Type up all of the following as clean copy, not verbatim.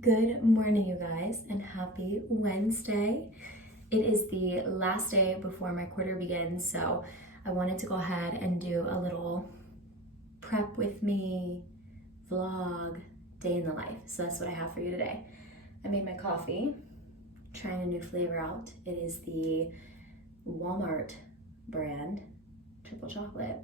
Good morning, you guys, and happy Wednesday. It is the last day before my quarter begins, so I wanted to go ahead and do a little prep with me, vlog, day in the life. So that's what I have for you today. I made my coffee, trying a new flavor out. It is the Walmart brand, triple chocolate.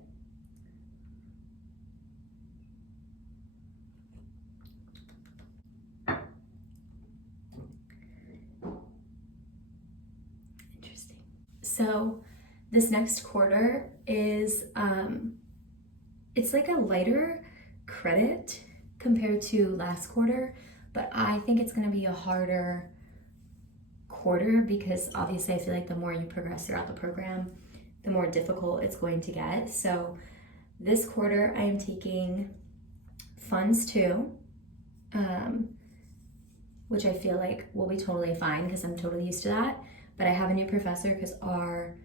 So this next quarter is, it's like a lighter credit compared to last quarter, but I think it's gonna be a harder quarter because obviously I feel like the more you progress throughout the program, the more difficult it's going to get. So this quarter I am taking Funds 2, which I feel like will be totally fine because I'm totally used to that. But I have a new professor because our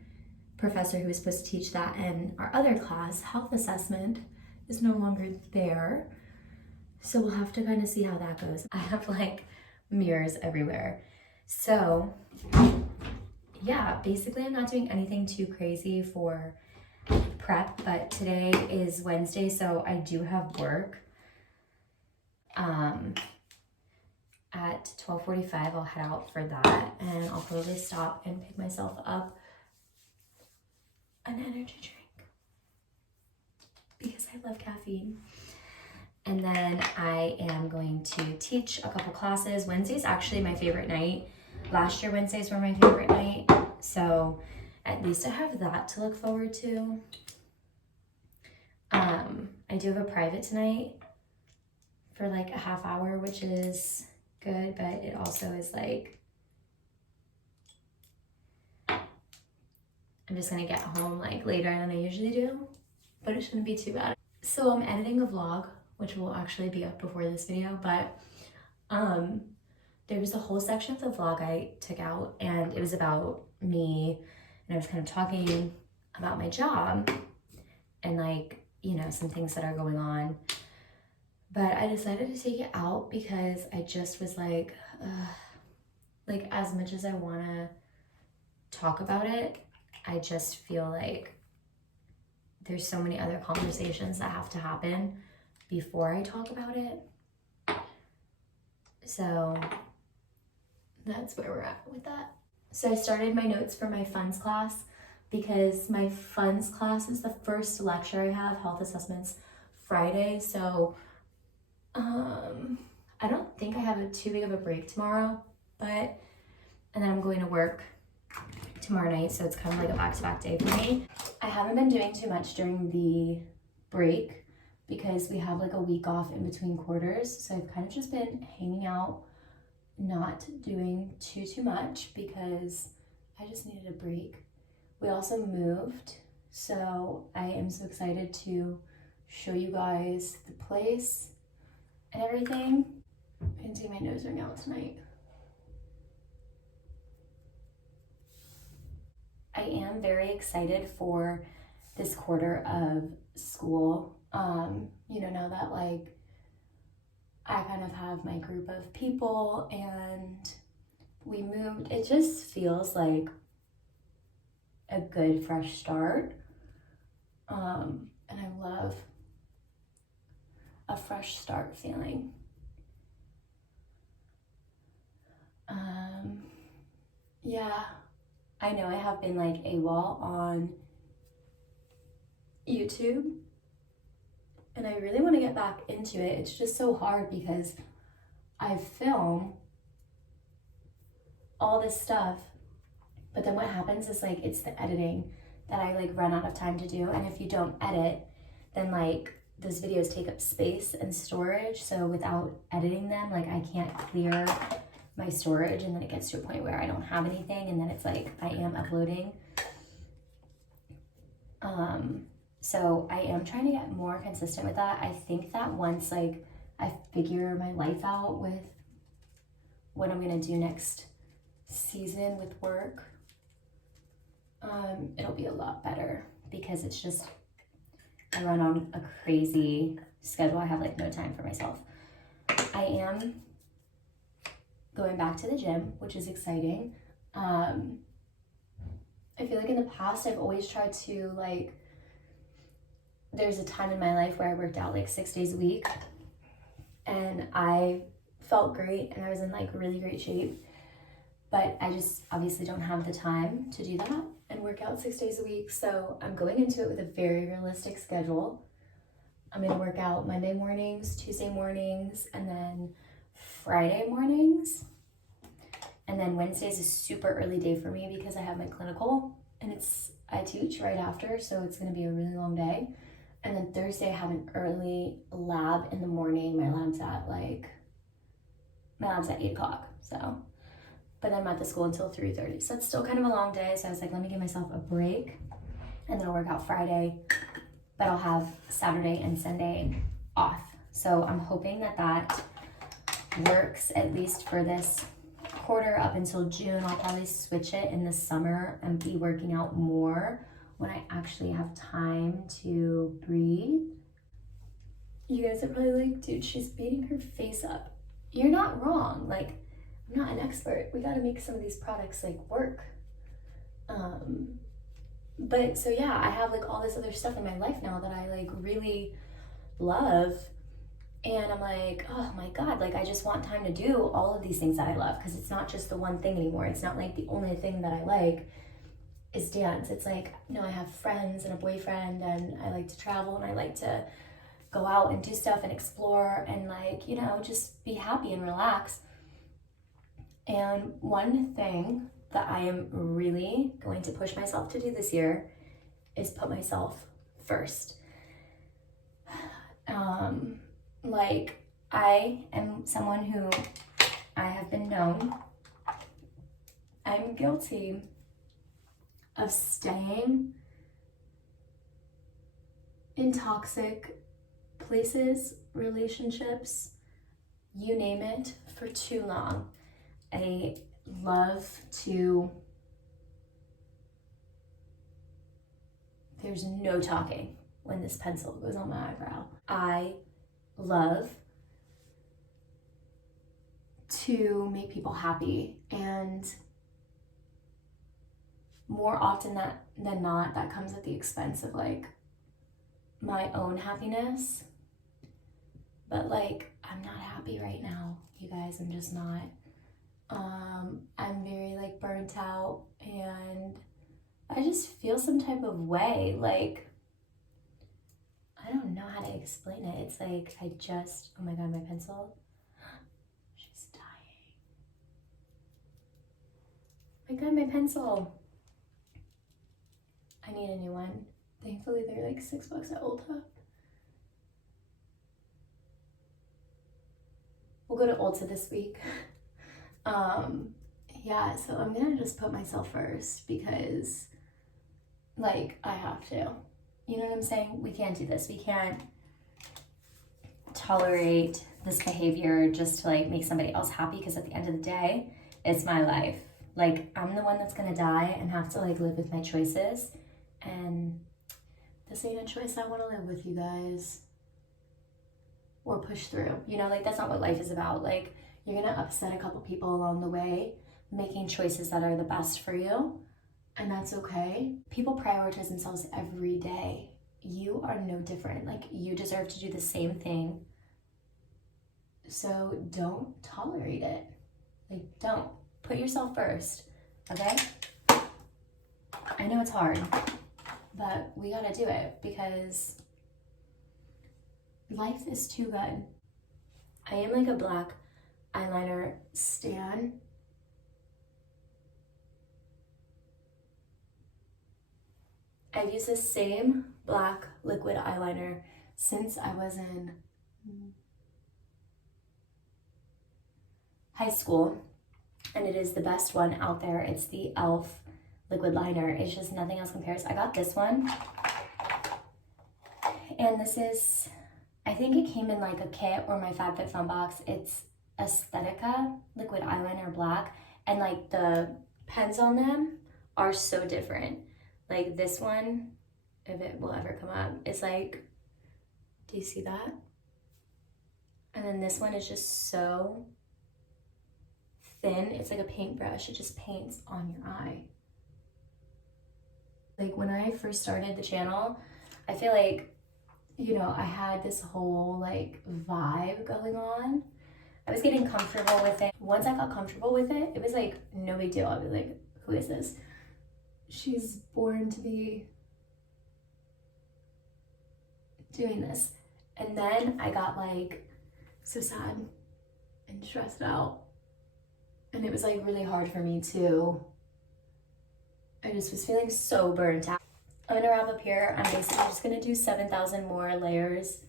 professor who was supposed to teach that in our other class, health assessment, is no longer there. So we'll have to kind of see how that goes. I have like mirrors everywhere. So yeah, basically I'm not doing anything too crazy for prep, but today is Wednesday, so I do have work. At 12:45 I'll head out for that, and I'll probably stop and pick myself up an energy drink because I love caffeine. And then I am going to teach a couple classes. Wednesday's actually my favorite night. Last year Wednesdays were my favorite night, so at least I have that to look forward to. I do have a private tonight for like a half hour, which is good, but it also is like, I'm just gonna get home like later than I usually do, but it shouldn't be too bad. So I'm editing a vlog, which will actually be up before this video, but there was a whole section of the vlog I took out, and it was about me, and I was kind of talking about my job and like, you know, some things that are going on. But I decided to take it out because I just was like as much as I want to talk about it, I just feel like there's so many other conversations that have to happen before I talk about it. So that's where we're at with that. So I started my notes for my funds class because my funds class is the first lecture I have, health assessments, Friday. So I don't think I have too big of a break tomorrow, and then I'm going to work tomorrow night, so it's kind of like a back-to-back day for me. I haven't been doing too much during the break because we have like a week off in between quarters, so I've kind of just been hanging out, not doing too much because I just needed a break. We also moved, so I am so excited to show you guys the place and everything. I can take my nose ring out tonight. I am very excited for this quarter of school. You know, now that like I kind of have my group of people and we moved, it just feels like a good fresh start. And I love a fresh start feeling. Yeah, I know I have been like AWOL on YouTube, and I really want to get back into it. It's just so hard because I film all this stuff, but then what happens is like it's the editing that I like run out of time to do, and if you don't edit, then like those videos take up space and storage, so without editing them, like I can't clear my storage, and then it gets to a point where I don't have anything, and then it's like I am uploading. So I am trying to get more consistent with that. I think that once like I figure my life out with what I'm gonna do next season with work, it'll be a lot better because it's just, I run on a crazy schedule. I have like no time for myself. I am going back to the gym, which is exciting. I feel like in the past I've always tried to like, there's a time in my life where I worked out like 6 days a week and I felt great and I was in like really great shape, but I just obviously don't have the time to do that and work out 6 days a week. So I'm going into it with a very realistic schedule. I'm gonna work out Monday mornings, Tuesday mornings, and then Friday mornings. And then Wednesday's a super early day for me because I have my clinical and I teach right after, so it's gonna be a really long day. And then Thursday I have an early lab in the morning. My lab's at 8 o'clock, so. But I'm at the school until 3:30, so it's still kind of a long day. So I was like, let me give myself a break and then I'll work out Friday, but I'll have Saturday and Sunday off. So I'm hoping that that works at least for this quarter up until June. I'll probably switch it in the summer and be working out more when I actually have time to breathe. You guys are probably like, dude, she's beating her face up. You're not wrong. Like, I'm not an expert. We gotta make some of these products like work. But so yeah, I have like all this other stuff in my life now that I like really love. And I'm like, oh my God, like I just want time to do all of these things that I love, because it's not just the one thing anymore. It's not like the only thing that I like is dance. It's like, no, I have friends and a boyfriend and I like to travel and I like to go out and do stuff and explore and like, you know, just be happy and relax. And one thing that I am really going to push myself to do this year is put myself first. Like I am someone who I have been known, I'm guilty of staying in toxic places, relationships, you name it, for too long. I love to, there's no talking when this pencil goes on my eyebrow. I love to make people happy, and more often than not, that comes at the expense of like my own happiness. But like, I'm not happy right now, you guys. I'm just not. I'm very like burnt out and I just feel some type of way. Like, I don't know how to explain it. It's like oh my God, my pencil, she's dying. Oh my God, my pencil. I need a new one. Thankfully, they're like $6 at Ulta. We'll go to Ulta this week. Yeah, so I'm gonna just put myself first because like I have to. You know what I'm saying? We can't do this. We can't tolerate this behavior just to like make somebody else happy, because at the end of the day, it's my life. Like, I'm the one that's gonna die and have to like live with my choices, and this ain't a choice I want to live with, you guys, or push through. You know, like that's not what life is about. Like, you're gonna upset a couple people along the way, making choices that are the best for you, and that's okay. People prioritize themselves every day. You are no different. Like, you deserve to do the same thing. So don't tolerate it. Like, don't. Put yourself first, okay? I know it's hard, but we gotta do it because life is too good. I am like a black eyeliner stan. I've used the same black liquid eyeliner since I was in high school, and it is the best one out there. It's the e.l.f. liquid liner. It's just nothing else compares. I got this one, and this is, I think it came in like a kit or my FabFitFun box. It's Aesthetica liquid eyeliner black, and like the pens on them are so different. Like this one, if it will ever come up, it's like, do you see that? And then this one is just so thin. It's like a paintbrush. It just paints on your eye. Like when I first started the channel, I feel like, you know, I had this whole like vibe going on. I was getting comfortable with it. Once I got comfortable with it, it was like no big deal. I'd be like, who is this? She's born to be doing this. And then I got like so sad and stressed out. And it was like really hard for me to, I just was feeling so burnt out. I'm gonna wrap up here. I'm basically just gonna do 7,000 more layers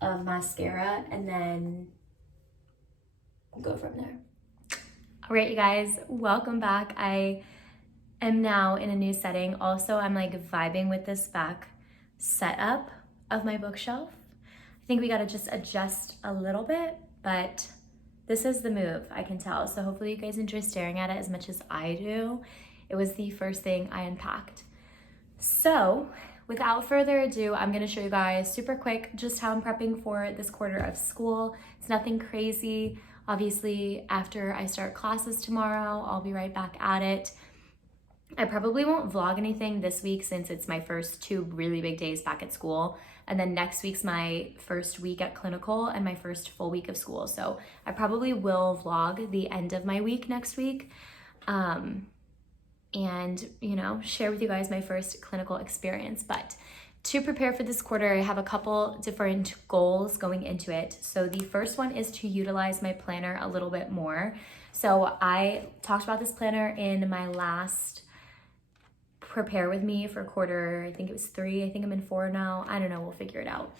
of mascara and then we'll go from there. All right, you guys, welcome back. I am now in a new setting. Also, I'm like vibing with this back setup of my bookshelf. I think we gotta just adjust a little bit, but this is the move, I can tell. So hopefully you guys enjoy staring at it as much as I do. It was the first thing I unpacked. So without further ado, I'm gonna show you guys super quick just how I'm prepping for this quarter of school. It's nothing crazy. Obviously, after I start classes tomorrow, I'll be right back at it. I probably won't vlog anything this week since it's my first 2 really big days back at school. And then next week's my first week at clinical and my first full week of school. So I probably will vlog the end of my week next week. And, you know, share with you guys my first clinical experience. But to prepare for this quarter, I have a couple different goals going into it. So the first one is to utilize my planner a little bit more. So I talked about this planner in my last prepare with me for quarter, I think it was 3, I think I'm in 4 now. I don't know, we'll figure it out.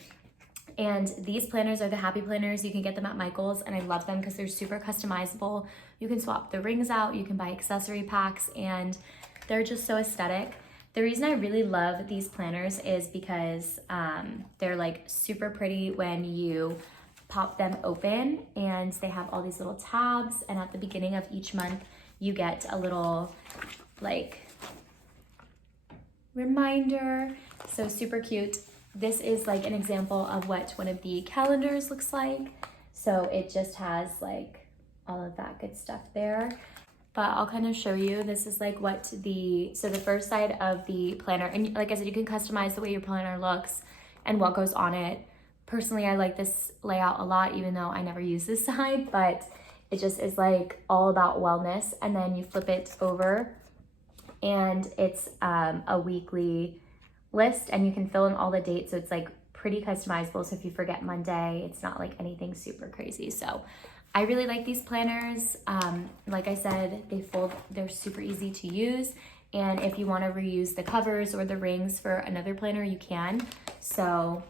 And these planners are the Happy Planners. You can get them at Michael's and I love them because they're super customizable. You can swap the rings out, you can buy accessory packs, and they're just so aesthetic. The reason I really love these planners is because they're like super pretty when you pop them open, and they have all these little tabs, and at the beginning of each month you get a little like reminder. So super cute. This is like an example of what one of the calendars looks like. So it just has like all of that good stuff there. But I'll kind of show you. This is like what the first side of the planner, and like I said, you can customize the way your planner looks and what goes on it. Personally, I like this layout a lot, even though I never use this side, but it just is like all about wellness. And then you flip it over and it's a weekly list, and you can fill in all the dates. So it's like pretty customizable. So if you forget Monday, it's not like anything super crazy. So I really like these planners. Like I said, they fold, they're super easy to use. And if you want to reuse the covers or the rings for another planner, you can. So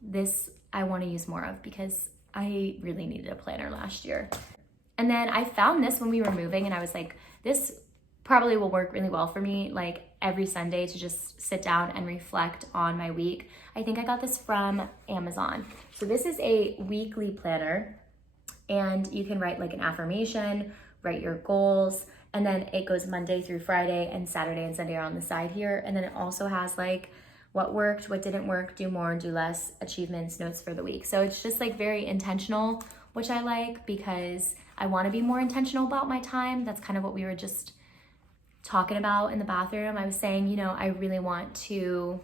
this I want to use more of because I really needed a planner last year. And then I found this when we were moving, and I was like, this probably will work really well for me, like every Sunday, to just sit down and reflect on my week. I think I got this from Amazon. So this is a weekly planner, and you can write like an affirmation, write your goals, and then it goes Monday through Friday, and Saturday and Sunday are on the side here. And then it also has like what worked, what didn't work, do more, do less, achievements, notes for the week. So it's just like very intentional, which I like because I want to be more intentional about my time. That's kind of what we were just talking about in the bathroom. I was saying, you know, I really want to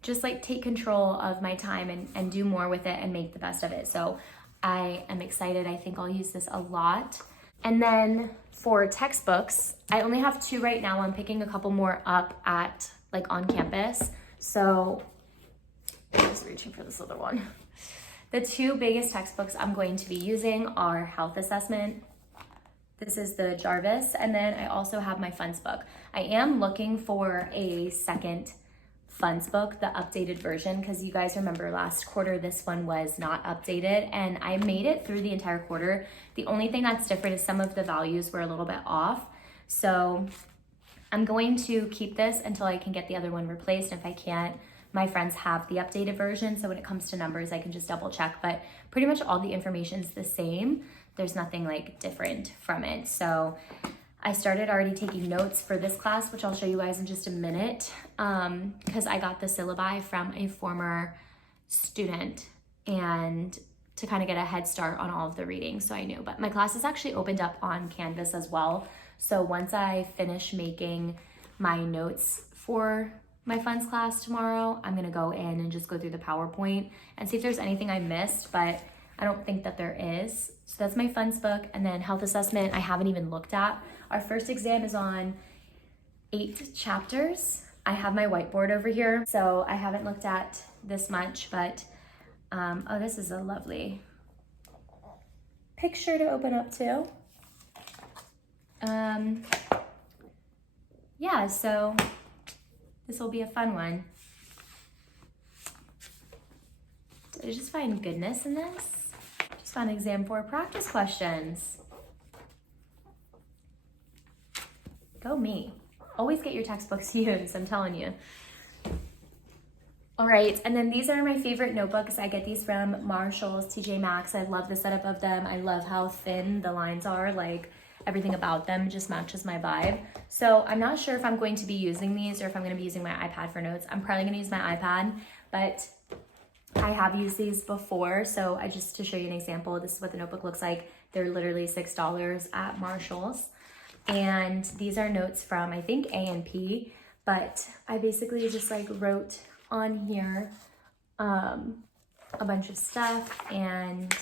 just like take control of my time and do more with it and make the best of it. So I am excited. I think I'll use this a lot. And then for textbooks, I only have 2 right now. I'm picking a couple more up at like on campus. So I was reaching for this other one. The 2 biggest textbooks I'm going to be using are Health Assessment. This is the Jarvis, and then I also have my Funds book. I am looking for a second Funds book, the updated version, because you guys remember last quarter this one was not updated, and I made it through the entire quarter. The only thing that's different is some of the values were a little bit off. So I'm going to keep this until I can get the other one replaced. And if I can't, my friends have the updated version, so when it comes to numbers, I can just double check, but pretty much all the information's the same. There's nothing like different from it. So I started already taking notes for this class, which I'll show you guys in just a minute, because I got the syllabi from a former student, and to kind of get a head start on all of the reading, so I knew. But my class is actually opened up on Canvas as well. So once I finish making my notes for my funds class tomorrow, I'm gonna go in and just go through the PowerPoint and see if there's anything I missed, but I don't think that there is. So that's my funds book. And then health assessment, I haven't even looked at. Our first exam is on 8 chapters. I have my whiteboard over here, so I haven't looked at this much, but oh, this is a lovely picture to open up to. Yeah, so this will be a fun one. Did I just find goodness in this? Just found exam 4 practice questions. Go me. Always get your textbooks used, I'm telling you. All right, and then these are my favorite notebooks. I get these from Marshall's, TJ Maxx. I love the setup of them. I love how thin the lines are, like everything about them just matches my vibe. So I'm not sure if I'm going to be using these or if I'm gonna be using my iPad for notes. I'm probably gonna use my iPad, but I have used these before. So just to show you an example, this is what the notebook looks like. They're literally $6 at Marshall's. And these are notes from, I think, A&P, but I basically just like wrote on here a bunch of stuff, and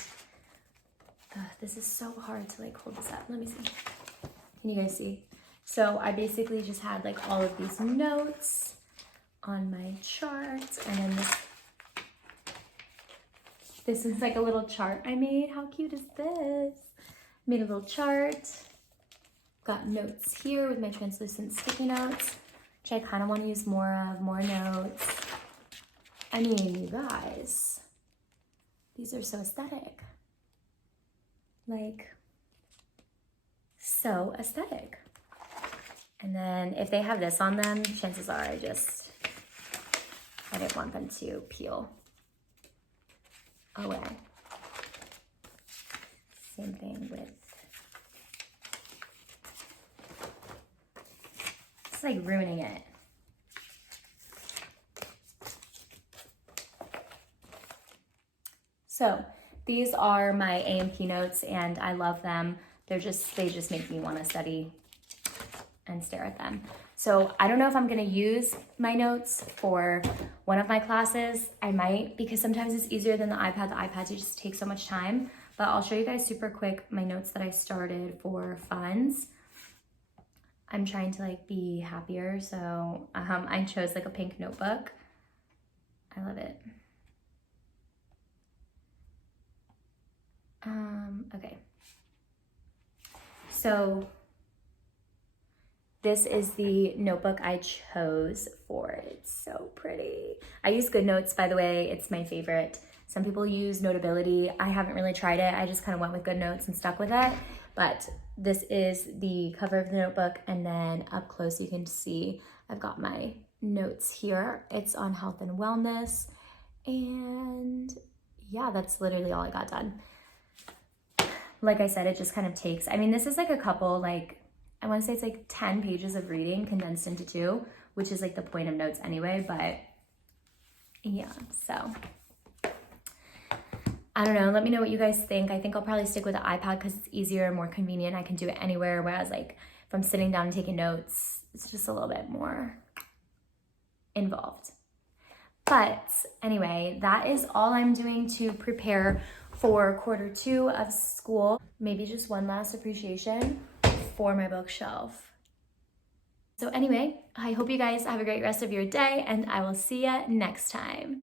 this is so hard to like hold this up. Let me see. Can you guys see? So I basically just had like all of these notes on my chart, and then this is like a little chart I made. How cute is this? Made a little chart. Got notes here with my translucent sticky notes, which I kind of want to use more of, more notes. I mean, you guys, these are so aesthetic. Like, so aesthetic. And then if they have this on them, chances are I didn't want them to peel away. Same thing with, it's like ruining it. So these are my A&P notes, and I love them. They just make me want to study and stare at them. So I don't know if I'm gonna use my notes for one of my classes. I might, because sometimes it's easier than the iPad. The iPads just take so much time, but I'll show you guys super quick my notes that I started for funds. I'm trying to like be happier, so I chose like a pink notebook. I love it. Okay. So this is the notebook I chose for it. It's so pretty. I use GoodNotes, by the way. It's my favorite. Some people use Notability. I haven't really tried it. I just kind of went with GoodNotes and stuck with it. But this is the cover of the notebook, and then up close you can see I've got my notes here. It's on health and wellness, and yeah, that's literally all I got done. Like I said, it just kind of takes, I mean, this is like a couple, like, I want to say it's like 10 pages of reading condensed into 2, which is like the point of notes anyway, but yeah, so I don't know. Let me know what you guys think. I think I'll probably stick with the iPad because it's easier and more convenient. I can do it anywhere, whereas like if I'm sitting down and taking notes, it's just a little bit more involved. But anyway, that is all I'm doing to prepare for Q2 of school. Maybe just one last appreciation for my bookshelf. So anyway, I hope you guys have a great rest of your day, and I will see you next time.